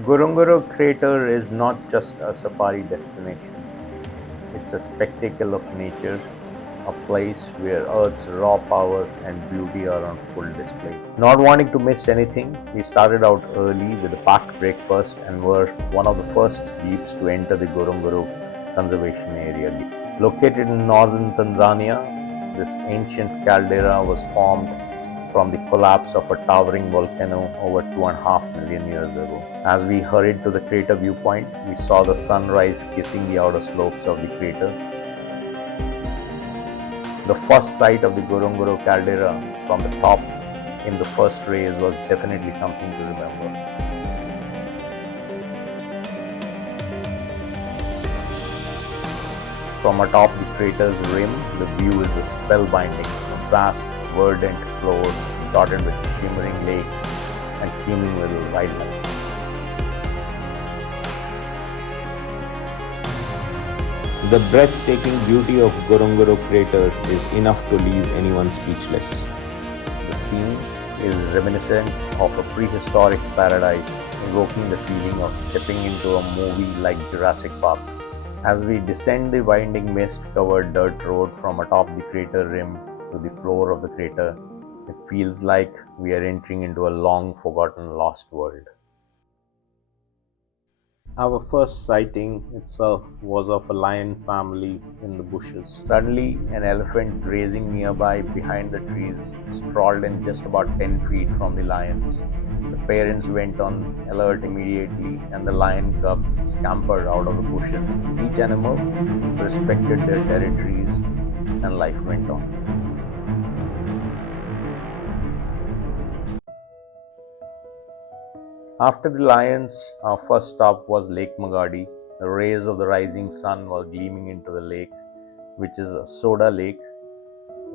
Ngorongoro Crater is not just a safari destination, it's a spectacle of nature, a place where Earth's raw power and beauty are on full display. Not wanting to miss anything, we started out early with a packed breakfast and were one of the first jeeps to enter the Ngorongoro Conservation Area. Located in northern Tanzania, this ancient caldera was formed from the collapse of a towering volcano over 2.5 million years ago. As we hurried to the crater viewpoint, we saw the sunrise kissing the outer slopes of the crater. The first sight of the Ngorongoro caldera from the top in the first rays was definitely something to remember. From atop the crater's rim, the view is spellbinding, a vast, verdant floor dotted with shimmering lakes and teeming with wildlife. The breathtaking beauty of Ngorongoro Crater is enough to leave anyone speechless. The scene is reminiscent of a prehistoric paradise, evoking the feeling of stepping into a movie like Jurassic Park. As we descend the winding mist-covered dirt road from atop the crater rim to the floor of the crater, it feels like we are entering into a long-forgotten lost world. Our first sighting itself was of a lion family in the bushes. Suddenly, an elephant grazing nearby behind the trees sprawled in just about 10 feet from the lions. The parents went on alert immediately, and the lion cubs scampered out of the bushes. Each animal respected their territories, and life went on. After the lions, our first stop was Lake Magadi. The rays of the rising sun were gleaming into the lake, which is a soda lake.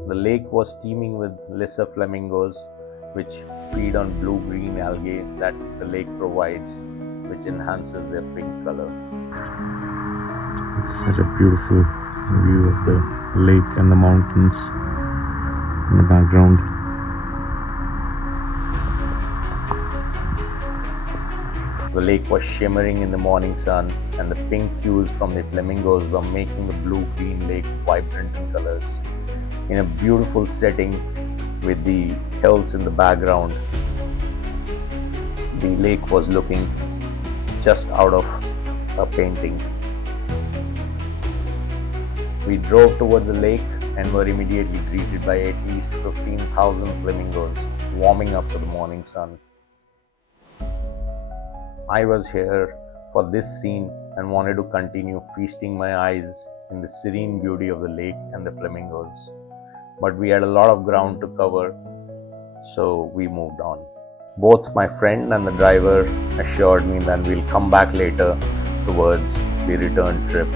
The lake was teeming with lesser flamingos, which feed on blue-green algae that the lake provides, which enhances their pink color. It's such a beautiful view of the lake and the mountains in the background. The lake was shimmering in the morning sun, and the pink hues from the flamingos were making the blue-green lake vibrant in colors. In a beautiful setting with the hills in the background, the lake was looking just out of a painting. We drove towards the lake and were immediately greeted by at least 15,000 flamingos warming up to the morning sun. I was here for this scene and wanted to continue feasting my eyes in the serene beauty of the lake and the flamingos. But we had a lot of ground to cover, so we moved on. Both my friend and the driver assured me that we'll come back later towards the return trip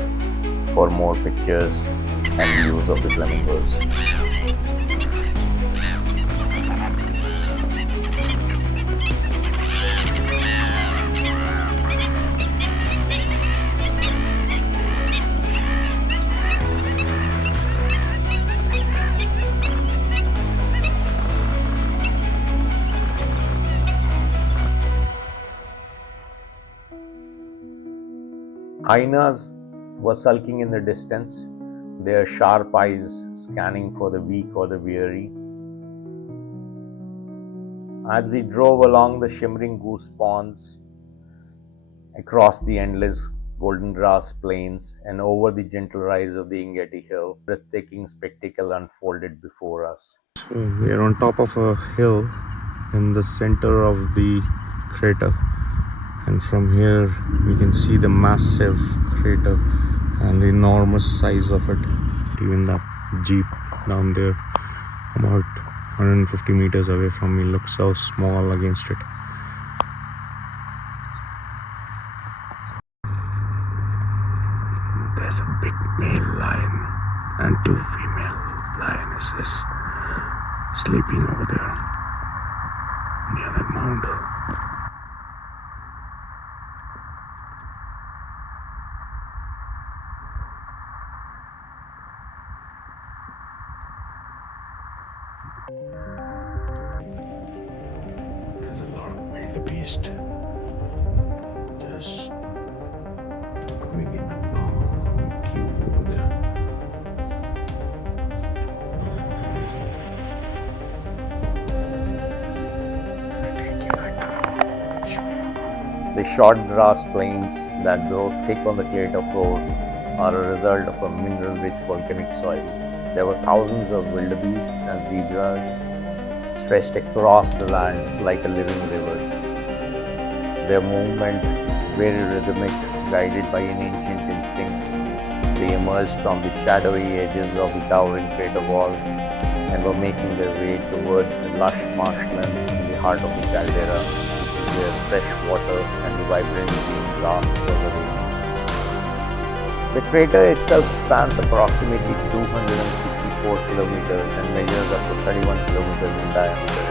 for more pictures and views of the flamingos. Hyenas were sulking in the distance, their sharp eyes scanning for the weak or the weary. As we drove along the shimmering goose ponds, across the endless golden-grass plains, and over the gentle rise of the Ngeti Hill, a breathtaking spectacle unfolded before us. So we are on top of a hill in the center of the crater, and from here we can see the massive crater and the enormous size of it. Even that jeep down there about 150 meters away from me looks so small against it. There's a big male lion and two female lionesses sleeping over there near that mound. There's a lot of wildebeest The short grass plains that grow thick on the crater floor are a result of a mineral-rich volcanic soil. There were thousands of wildebeests and zebras stretched across the land like a living river, their movement very rhythmic, guided by an ancient instinct. They emerged from the shadowy edges of the towering crater walls and were making their way towards the lush marshlands in the heart of the caldera, where fresh water and the vibrant green grass was available. The crater itself spans approximately 264 kilometers and measures up to 31 kilometers in diameter.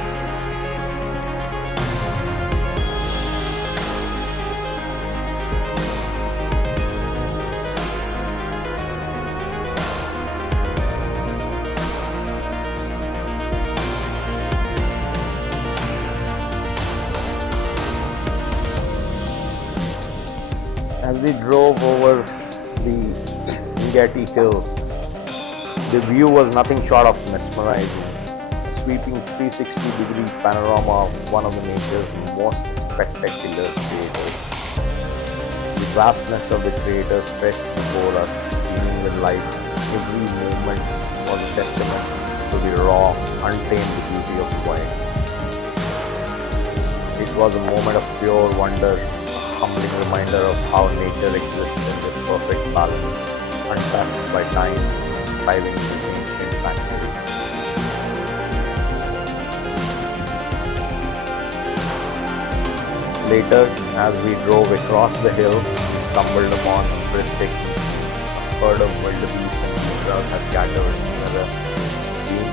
As we drove over the Ngati Hill, the view was nothing short of mesmerizing. A sweeping 360-degree panorama of one of the nature's most spectacular craters. The vastness of the crater stretched before us, beaming with light. Every movement was a testament to the raw, untamed beauty of the wild. It was a moment of pure wonder, a humbling reminder of how nature exists in this perfect balance, untouched by time, thriving in this ancient sanctuary. Later, as we drove across the hill, we stumbled upon a breathtaking herd of wildebeest and zebras had gathered near the stream.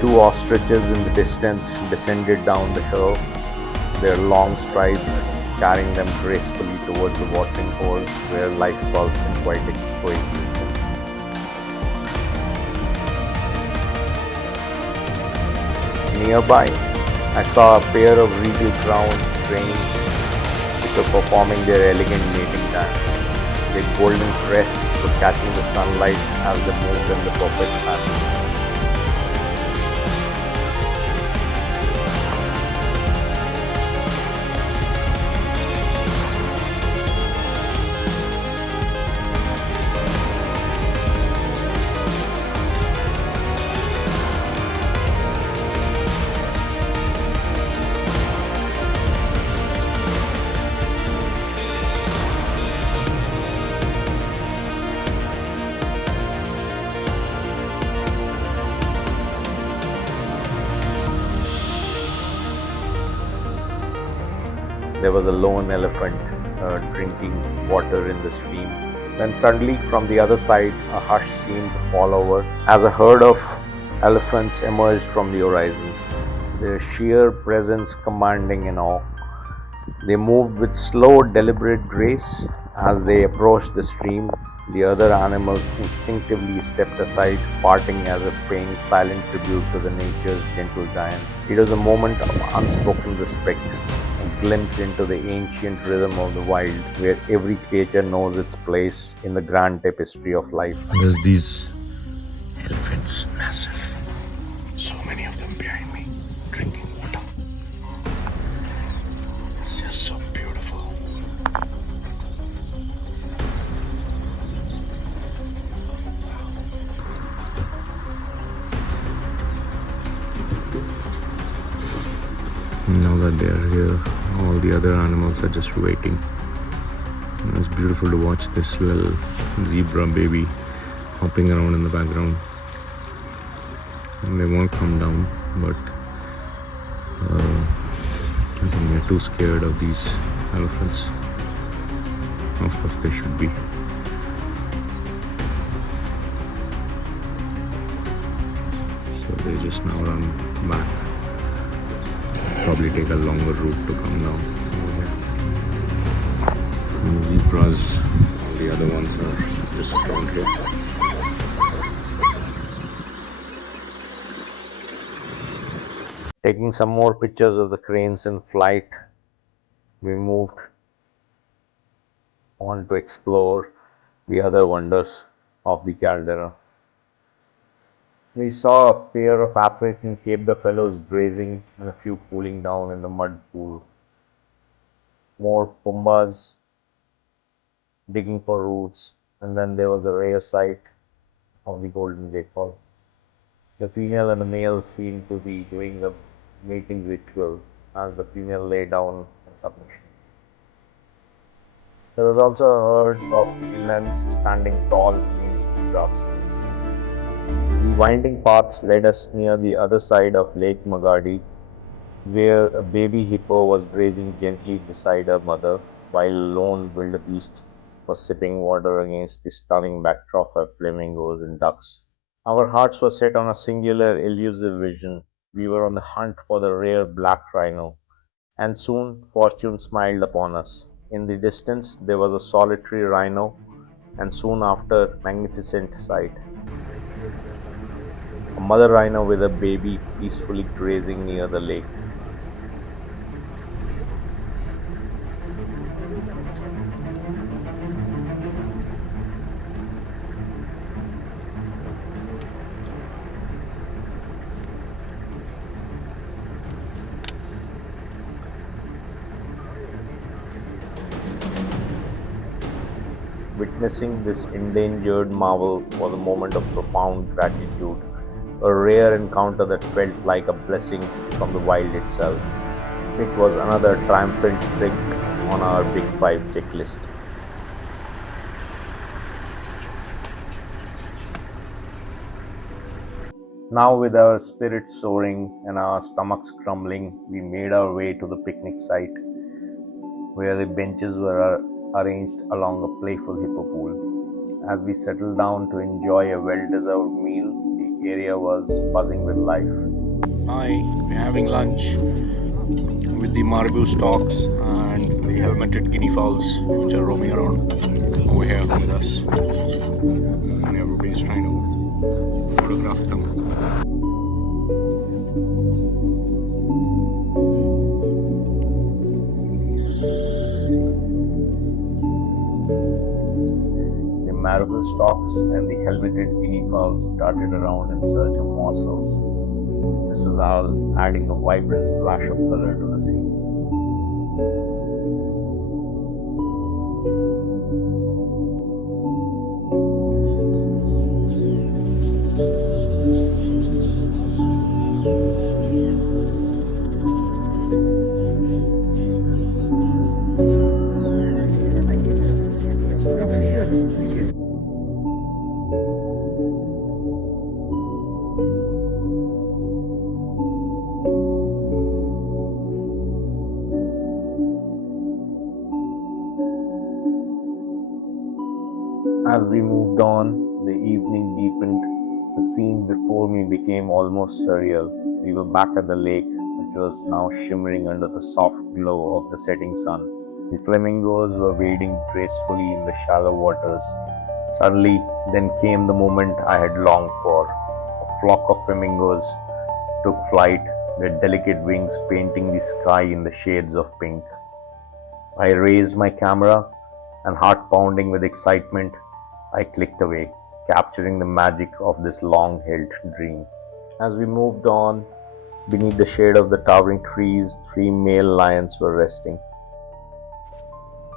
Two ostriches in the distance descended down the hill, their long strides carrying them gracefully towards the watering hole where life pulsed in quiet coexistence. Nearby, I saw a pair of regal crowned cranes which were performing their elegant mating dance. Their golden crests were catching the sunlight as they moved in the perfect pattern. There was a lone elephant drinking water in the stream. Then suddenly, from the other side, a hush seemed to fall over as a herd of elephants emerged from the horizon, their sheer presence commanding in awe. They moved with slow, deliberate grace. As they approached the stream, the other animals instinctively stepped aside, parting as if paying silent tribute to the nature's gentle giants. It was a moment of unspoken respect, a glimpse into the ancient rhythm of the wild, where every creature knows its place in the grand tapestry of life. There's these elephants, massive. So many of them behind me, drinking water. It's just so beautiful. Now that they are here, all the other animals are just waiting. And it's beautiful to watch this little zebra baby hopping around in the background. and they won't come down, but I think they're too scared of these elephants. Of course they should be. So they just now run back. Probably take a longer route to come down over here. And the zebras, all the other ones are just around here. Taking some more pictures of the cranes in flight, we moved on to explore the other wonders of the caldera. We saw a pair of African Cape buffaloes grazing and a few cooling down in the mud pool. More pumbas digging for roots, and then there was a rare sight of the golden jackal. The female and the male seemed to be doing the mating ritual as the female lay down in submission. There was also a herd of elands standing tall against the grasslands. The winding path led us near the other side of Lake Magadi, where a baby hippo was grazing gently beside her mother, while a lone wildebeest was sipping water against the stunning backdrop of flamingos and ducks. Our hearts were set on a singular, elusive vision. We were on the hunt for the rare black rhino, and soon fortune smiled upon us. In the distance there was a solitary rhino, and soon after, magnificent sight, a mother rhino with a baby peacefully grazing near the lake. Witnessing this endangered marvel was a moment of profound gratitude, a rare encounter that felt like a blessing from the wild itself. It was another triumphant tick on our Big Five checklist. Now, with our spirits soaring and our stomachs grumbling, we made our way to the picnic site, where the benches were arranged along a playful hippo pool. As we settled down to enjoy a well deserved meal, the area was buzzing with life. Hi, we're having lunch with the marabou storks and the helmeted guinea fowls, which are roaming around over here with us. And everybody's trying to photograph them. The marabou storks and the helmeted guinea fowls darted around in search of morsels. This was all adding a vibrant splash of color to the scene. As we moved on, the evening deepened. The scene before me became almost surreal. We were back at the lake, which was now shimmering under the soft glow of the setting sun. The flamingos were wading gracefully in the shallow waters. Suddenly, then came the moment I had longed for. A flock of flamingos took flight, their delicate wings painting the sky in the shades of pink. I raised my camera, and heart pounding with excitement, I clicked away, capturing the magic of this long held dream. As we moved on, beneath the shade of the towering trees, three male lions were resting.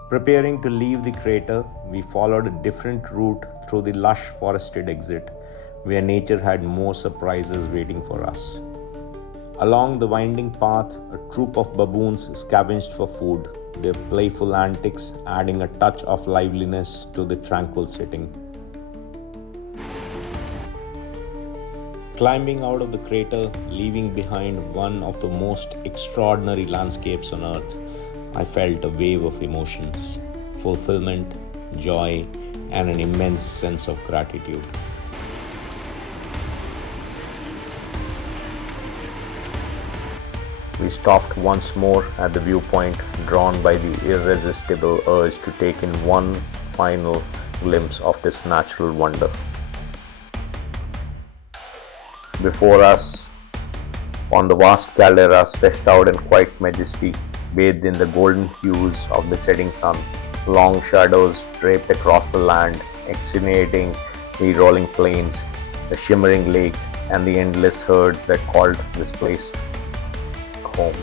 Preparing to leave the crater, we followed a different route through the lush forested exit, where nature had more surprises waiting for us. Along the winding path, a troop of baboons scavenged for food, their playful antics adding a touch of liveliness to the tranquil setting. Climbing out of the crater, leaving behind one of the most extraordinary landscapes on Earth, I felt a wave of emotions, fulfillment, joy, and an immense sense of gratitude. We stopped once more at the viewpoint, drawn by the irresistible urge to take in one final glimpse of this natural wonder. Before us, on the vast caldera stretched out in quiet majesty, bathed in the golden hues of the setting sun, long shadows draped across the land, extenuating the rolling plains, the shimmering lake, and the endless herds that called this place home.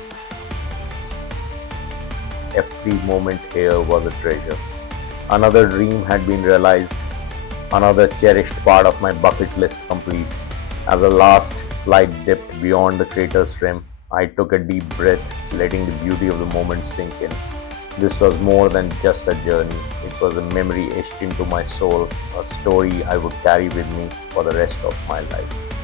Every moment here was a treasure. Another dream had been realized, another cherished part of my bucket list complete. As the last light dipped beyond the crater's rim, I took a deep breath, letting the beauty of the moment sink in. This was more than just a journey, it was a memory etched into my soul, a story I would carry with me for the rest of my life.